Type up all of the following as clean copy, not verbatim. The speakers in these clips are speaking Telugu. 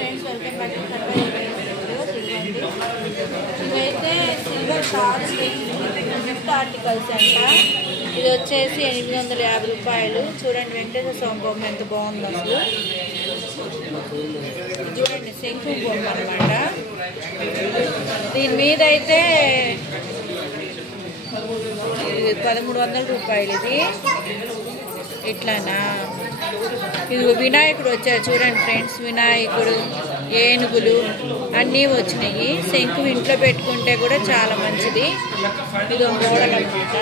Friends, welcome back to survive videos. ఇవైతే సిల్వర్ షార్ట్స్ గిఫ్ట్ ఆర్టికల్స్ అంట. ఇది వచ్చేసి 850 రూపాయలు. చూడండి వెంకటేశ్వర స్వామి బొమ్మ ఎంత బాగుంది అసలు. చూడండి శంకు బొమ్మ అనమాట. దీని మీద అయితే 1300 రూపాయలు. ఇది ఇట్లానా. ఇది వినాయకుడు వచ్చారు చూడండి ఫ్రెండ్స్. వినాయకుడు, ఏనుగులు అన్నీ వచ్చినాయి. శంకు ఇంట్లో పెట్టుకుంటే కూడా చాలా మంచిది. ఇది మోడల్ అనమాట.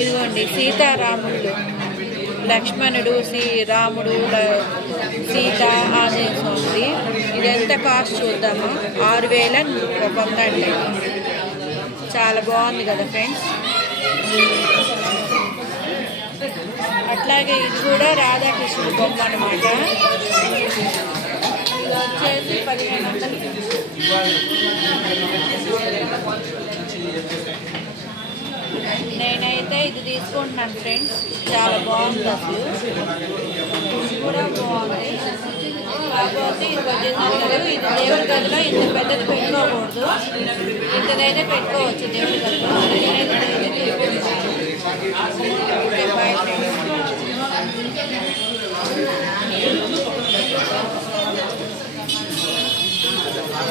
ఇదిగోండి సీతారాముడు, లక్ష్మణుడు, రాముడు, సీత, ఆంజనేయ స్వామి. ఇది ఎంత కాస్ట్ చూద్దాము. 6100 అండి. చాలా బాగుంది కదా ఫ్రెండ్స్. అట్లాగే ఇది కూడా రాధాకృష్ణుడు బొమ్మ అనమాట. ఇది వచ్చేసి 1500. నేనైతే ఇది తీసుకుంటున్నాను ఫ్రెండ్స్. చాలా బాగుంది అసలు. ఇది కూడా బాగుంది. కాకపోతే ఇది వచ్చేసి ఇది దేవుడి గదిలో ఇంత పెద్దది పెట్టుకోకూడదు. ఇంతదైతే పెట్టుకోవచ్చు దేవుడి గదిలో. నేనైతే